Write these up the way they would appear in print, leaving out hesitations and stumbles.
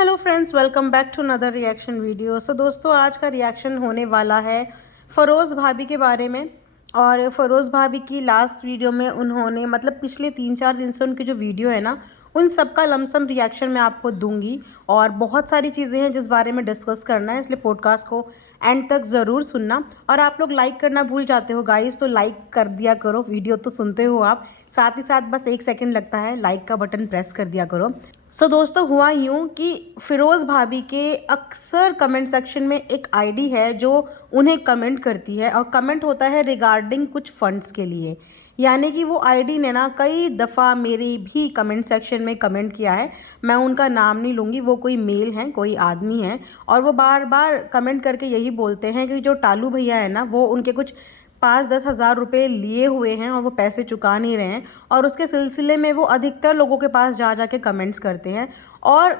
Hello friends, welcome back to another reaction video. So दोस्तों, आज का रिएक्शन होने वाला है फ़रोज़ भाभी के बारे में। और फ़रोज़ भाभी की लास्ट वीडियो में उन्होंने पिछले 3-4 दिन से उनकी जो वीडियो है ना, उन सब का लमसम रिएक्शन मैं आपको दूंगी। और बहुत सारी चीज़ें हैं जिस बारे में डिस्कस करना है, इसलिए पॉडकास्ट को एंड तक ज़रूर सुनना। और आप लोग लाइक करना भूल जाते हो गाइस, तो लाइक कर दिया करो। वीडियो तो सुनते हो आप, साथ ही साथ बस 1 सेकंड लगता है, लाइक का बटन प्रेस कर दिया करो। सो दोस्तों, हुआ यूँ कि फ़िरोज़ भाभी के अक्सर कमेंट सेक्शन में एक आईडी है जो उन्हें कमेंट करती है, और कमेंट होता है रिगार्डिंग कुछ फंड्स के लिए। यानी कि वो आईडी ने ना कई दफ़ा मेरे भी कमेंट सेक्शन में कमेंट किया है। मैं उनका नाम नहीं लूँगी, वो कोई मेल हैं, कोई आदमी हैं, और वो बार बार कमेंट करके यही बोलते हैं कि जो टालू भैया है ना, वो उनके कुछ 5-10 हज़ार रुपये लिए हुए हैं और वो पैसे चुका नहीं रहे हैं। और उसके सिलसिले में वो अधिकतर लोगों के पास जा जा के कमेंट्स करते हैं। और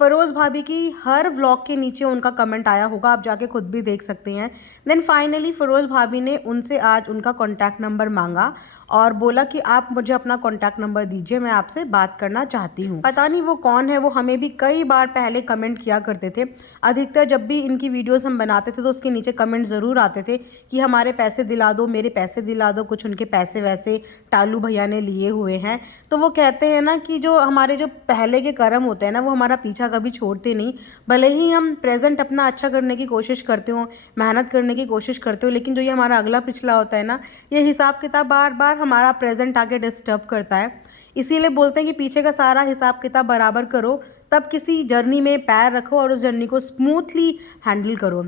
फ़रोज़ भाभी की हर व्लॉग के नीचे उनका कमेंट आया होगा, आप जाके खुद भी देख सकते हैं। देन फाइनली फ़िरोज़ भाभी ने उनसे आज उनका कॉन्टैक्ट नंबर मांगा और बोला कि आप मुझे अपना कॉन्टैक्ट नंबर दीजिए, मैं आपसे बात करना चाहती हूँ। पता नहीं वो कौन है, वो हमें भी कई बार पहले कमेंट किया करते थे। अधिकतर जब भी इनकी वीडियोस हम बनाते थे तो उसके नीचे कमेंट ज़रूर आते थे कि हमारे पैसे दिला दो, मेरे पैसे दिला दो, कुछ उनके पैसे वैसे टालू भैया ने लिए हुए हैं। तो वो कहते हैं ना कि जो हमारे जो पहले के कर्म होते हैं ना, वो हमारा पीछा कभी छोड़ते नहीं। भले ही हम प्रेजेंट अपना अच्छा करने की कोशिश करते हो, मेहनत करने की कोशिश करते हो, लेकिन जो ये हमारा अगला पिछला होता है ना, ये हिसाब किताब बार बार हमारा प्रेजेंट आके डिस्टर्ब करता है। इसीलिए बोलते हैं कि पीछे का सारा हिसाब किताब बराबर करो, तब किसी जर्नी में पैर रखो और उस जर्नी को स्मूथली हैंडल करो।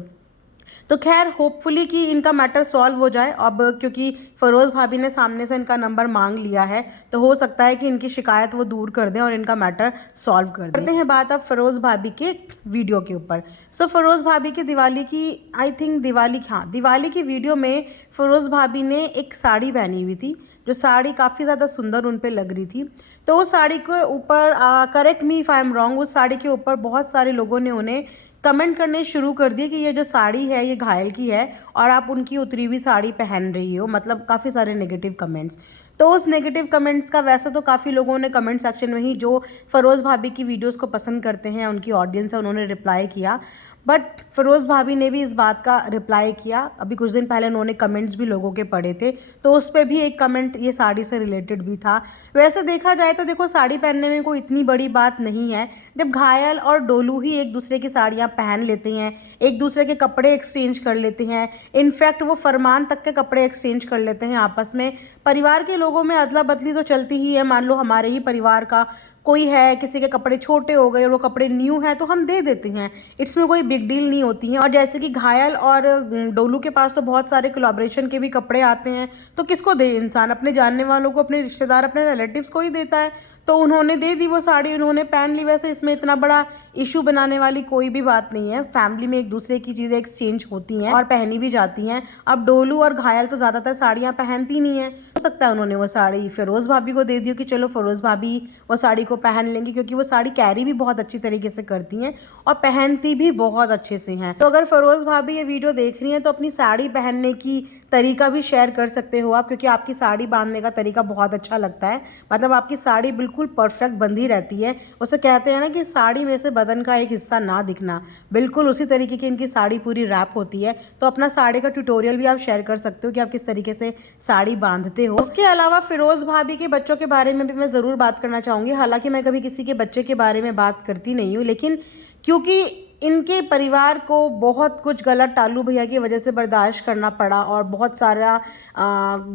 तो खैर, होपफुली कि इनका मैटर सॉल्व हो जाए अब, क्योंकि फ़रोज़ भाभी ने सामने से इनका नंबर मांग लिया है, तो हो सकता है कि इनकी शिकायत वो दूर कर दें और इनका मैटर सॉल्व कर दें। करते हैं बात अब फ़रोज़ भाभी के वीडियो के ऊपर। सो फ़रोज़ भाभी की दिवाली की, आई थिंक दिवाली की वीडियो में फ़रोज़ भाभी ने एक साड़ी पहनी हुई थी, जो साड़ी काफ़ी ज़्यादा सुंदर उन पर लग रही थी। तो उस साड़ी के ऊपर, correct me if I am wrong, उस साड़ी के ऊपर बहुत सारे लोगों ने उन्हें कमेंट करने शुरू कर दिए कि ये जो साड़ी है ये घायल की है और आप उनकी उतरी हुई साड़ी पहन रही हो। काफ़ी सारे नेगेटिव कमेंट्स। तो उस नेगेटिव कमेंट्स का वैसे तो काफ़ी लोगों ने कमेंट सेक्शन में ही, जो फ़रोज़ भाभी की वीडियोस को पसंद करते हैं, उनकी ऑडियंस है, उन्होंने रिप्लाई किया। बट फ़िरोज़ भाभी ने भी इस बात का रिप्लाई किया। अभी कुछ दिन पहले उन्होंने कमेंट्स भी लोगों के पढ़े थे, तो उस पर भी एक कमेंट ये साड़ी से रिलेटेड भी था। वैसे देखा जाए तो देखो, साड़ी पहनने में कोई इतनी बड़ी बात नहीं है। जब घायल और डोलू ही एक दूसरे की साड़ियाँ पहन लेते हैं, एक दूसरे के कपड़े एक्सचेंज कर लेते हैं, इनफैक्ट वो फरमान तक के कपड़े एक्सचेंज कर लेते हैं आपस में। परिवार के लोगों में अदला बदली तो चलती ही है। मान लो हमारे ही परिवार का कोई है, किसी के कपड़े छोटे हो गए और वो कपड़े न्यू हैं तो हम दे देते हैं, इट्स में कोई बिग डील नहीं होती है। और जैसे कि घायल और डोलू के पास तो बहुत सारे कोलैबोरेशन के भी कपड़े आते हैं, तो किसको दे इंसान? अपने जानने वालों को, अपने रिश्तेदार, अपने रिलेटिव्स को ही देता है। तो उन्होंने दे दी वो साड़ी, उन्होंने पहन ली। वैसे इसमें इतना बड़ा इशू बनाने वाली कोई भी बात नहीं है। फैमिली में एक दूसरे की चीज़ें एक्सचेंज होती हैं और पहनी भी जाती हैं। अब डोलू और घायल तो ज़्यादातर साड़ियाँ पहनती नहीं हैं, हो सकता है उन्होंने वो साड़ी फ़िरोज़ भाभी को दे दी हो कि चलो फ़िरोज़ भाभी वो साड़ी को पहन लेंगी, क्योंकि वो साड़ी कैरी भी बहुत अच्छी तरीके से करती हैं और पहनती भी बहुत अच्छे से हैं। तो अगर फ़िरोज़ भाभी ये वीडियो देख रही हैं तो अपनी साड़ी पहनने की तरीका भी शेयर कर सकते हो आप, क्योंकि आपकी साड़ी बांधने का तरीका बहुत अच्छा लगता है। आपकी साड़ी बिल्कुल परफेक्ट बंधी रहती है। उसे कहते हैं ना कि साड़ी में से बदन का एक हिस्सा ना दिखना, बिल्कुल उसी तरीके की इनकी साड़ी पूरी रैप होती है। तो अपना साड़ी का ट्यूटोरियल भी आप शेयर कर सकते हो कि आप किस तरीके से साड़ी बांधते हो। उसके अलावा फ़िरोज़ भाभी के बच्चों के बारे में भी मैं ज़रूर बात करना चाहूँगी। हालांकि मैं कभी किसी के बच्चे के बारे में बात करती नहीं हूँ, लेकिन क्योंकि इनके परिवार को बहुत कुछ गलत टालू भैया की वजह से बर्दाश्त करना पड़ा और बहुत सारा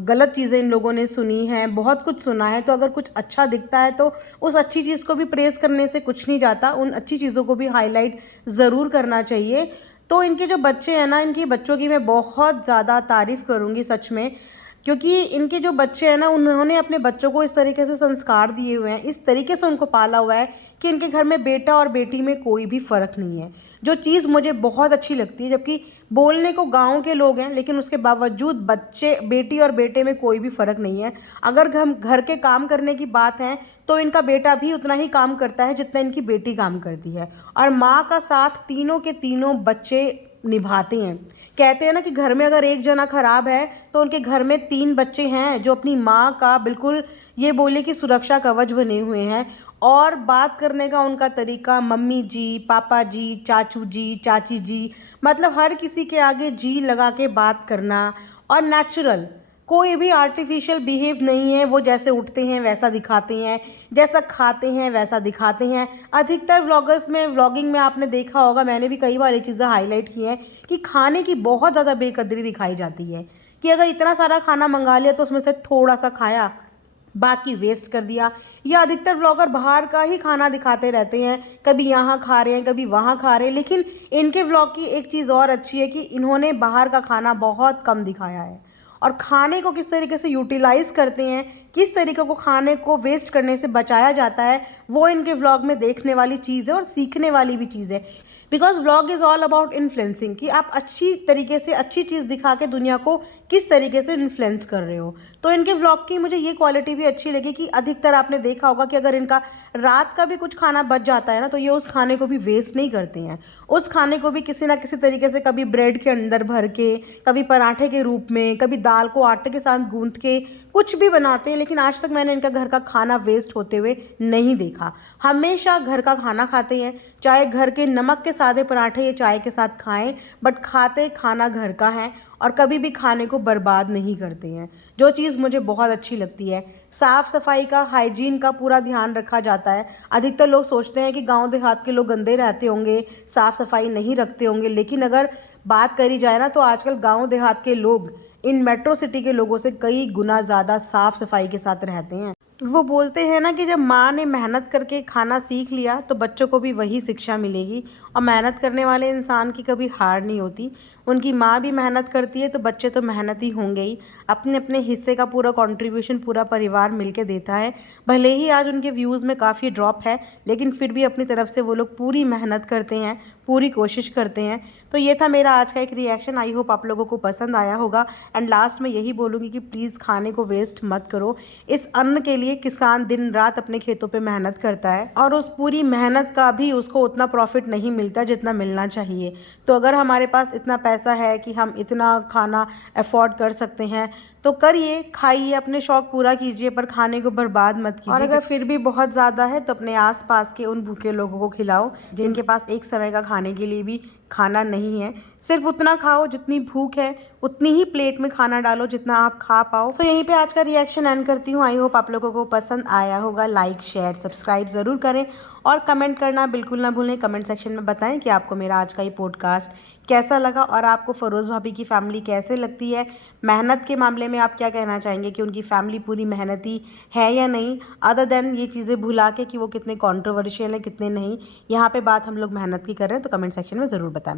गलत चीज़ें इन लोगों ने सुनी हैं, बहुत कुछ सुना है। तो अगर कुछ अच्छा दिखता है तो उस अच्छी चीज़ को भी प्रेज़ करने से कुछ नहीं जाता, उन अच्छी चीज़ों को भी हाईलाइट ज़रूर करना चाहिए। तो इनके जो बच्चे हैं ना, इनकी बच्चों की मैं बहुत ज़्यादा तारीफ़ करूँगी सच में, क्योंकि इनके जो बच्चे हैं ना, उन्होंने अपने बच्चों को इस तरीके से संस्कार दिए हुए हैं, इस तरीके से उनको पाला हुआ है कि इनके घर में बेटा और बेटी में कोई भी फ़र्क नहीं है, जो चीज़ मुझे बहुत अच्छी लगती है। जबकि बोलने को गांव के लोग हैं, लेकिन उसके बावजूद बच्चे, बेटी और बेटे में कोई भी फ़र्क नहीं है। अगर हम घर के काम करने की बात है तो इनका बेटा भी उतना ही काम करता है जितना इनकी बेटी काम करती है, और माँ का साथ तीनों के तीनों बच्चे निभाते हैं। कहते हैं ना कि घर में अगर एक जना खराब है तो उनके घर में 3 बच्चे हैं जो अपनी माँ का बिल्कुल, ये बोले कि सुरक्षा कवच बने हुए हैं। और बात करने का उनका तरीका, मम्मी जी, पापा जी, चाचू जी, चाची जी, मतलब हर किसी के आगे जी लगा के बात करना, और नेचुरल, कोई भी आर्टिफिशियल बिहेव नहीं है। वो जैसे उठते हैं वैसा दिखाते हैं, जैसा खाते हैं वैसा दिखाते हैं। अधिकतर व्लॉगर्स में, व्लॉगिंग में आपने देखा होगा, मैंने भी कई बार ये चीज़ें हाईलाइट की हैं कि खाने की बहुत ज़्यादा बेकदरी दिखाई जाती है, कि अगर इतना सारा खाना मंगा लिया तो उसमें से थोड़ा सा खाया, बाकी वेस्ट कर दिया। या अधिकतर व्लॉगर बाहर का ही खाना दिखाते रहते हैं, कभी यहाँ खा रहे हैं कभी वहाँ खा रहे हैं। लेकिन इनके व्लॉग की एक चीज़ और अच्छी है कि इन्होंने बाहर का खाना बहुत कम दिखाया है, और खाने को किस तरीके से यूटिलाइज़ करते हैं, किस तरीके को खाने को वेस्ट करने से बचाया जाता है, वो इनके व्लॉग में देखने वाली चीज़ है और सीखने वाली भी चीज़ है। Because vlog is all about influencing, कि आप अच्छी तरीके से अच्छी चीज़ दिखा के दुनिया को किस तरीके से इन्फ्लुएंस कर रहे हो। तो इनके व्लॉग की मुझे ये क्वालिटी भी अच्छी लगी कि अधिकतर आपने देखा होगा कि अगर इनका रात का भी कुछ खाना बच जाता है ना, तो ये उस खाने को भी वेस्ट नहीं करते हैं। उस खाने को भी किसी ना किसी तरीके से, कभी ब्रेड के अंदर भर के, कभी पराठे के रूप में, कभी दाल को आटे के साथ गूंथ के, कुछ भी बनाते हैं। लेकिन आज तक मैंने इनका घर का खाना वेस्ट होते हुए नहीं देखा। हमेशा घर का खाना खाते हैं, चाहे घर के नमक के सादे पराठे या चाय के साथ खाएं, बट खाते खाना घर का है, और कभी भी खाने को बर्बाद नहीं करते हैं, जो चीज़ मुझे बहुत अच्छी लगती है। साफ़ सफाई का, हाइजीन का पूरा ध्यान रखा जाता है। अधिकतर लोग सोचते हैं कि गांव देहात के लोग गंदे रहते होंगे, साफ़ सफाई नहीं रखते होंगे, लेकिन अगर बात करी जाए ना, तो आजकल गांव देहात के लोग इन मेट्रो सिटी के लोगों से कई गुना ज़्यादा साफ़ सफाई के साथ रहते हैं। वो बोलते हैं ना कि जब माँ ने मेहनत करके खाना सीख लिया तो बच्चों को भी वही शिक्षा मिलेगी, और मेहनत करने वाले इंसान की कभी हार नहीं होती। उनकी माँ भी मेहनत करती है तो बच्चे तो मेहनती होंगे ही। अपने अपने हिस्से का पूरा कंट्रीब्यूशन पूरा परिवार मिलके देता है। भले ही आज उनके व्यूज़ में काफ़ी ड्रॉप है, लेकिन फिर भी अपनी तरफ से वो लोग पूरी मेहनत करते हैं, पूरी कोशिश करते हैं। तो ये था मेरा आज का एक रिएक्शन। आई होप आप लोगों को पसंद आया होगा। एंड लास्ट में यही बोलूँगी कि प्लीज़ खाने को वेस्ट मत करो। इस अन्न के लिए किसान दिन रात अपने खेतों पे मेहनत करता है, और उस पूरी मेहनत का भी उसको उतना प्रॉफिट नहीं मिलता जितना मिलना चाहिए। तो अगर हमारे पास इतना पैसा है कि हम इतना खाना अफोर्ड कर सकते हैं, तो करिए, खाइए, अपने शौक़ पूरा कीजिए, पर खाने को बर्बाद मत कीजिए। और अगर फिर भी बहुत ज़्यादा है तो अपने आसपास के उन भूखे लोगों को खिलाओ जिनके पास एक समय का खाने के लिए भी खाना नहीं है। सिर्फ उतना खाओ जितनी भूख है, उतनी ही प्लेट में खाना डालो जितना आप खा पाओ। तो यहीं पे आज का रिएक्शन एंड करती हूँ। आई होप आप लोगों को पसंद आया होगा। लाइक, शेयर, सब्सक्राइब ज़रूर करें, और कमेंट करना बिल्कुल ना भूलें। कमेंट सेक्शन में बताएं कि आपको मेरा आज का ये पॉडकास्ट कैसा लगा, और आपको फ़रोज़ भाभी की फ़ैमिली कैसे लगती है। मेहनत के मामले में आप क्या कहना चाहेंगे कि उनकी फ़ैमिली पूरी मेहनती है या नहीं, अदर देन ये चीज़ें भुला के कि वो कितने कंट्रोवर्शियल है कितने नहीं। यहाँ पे बात हम लोग मेहनत की कर रहे हैं, तो कमेंट सेक्शन में ज़रूर बताना।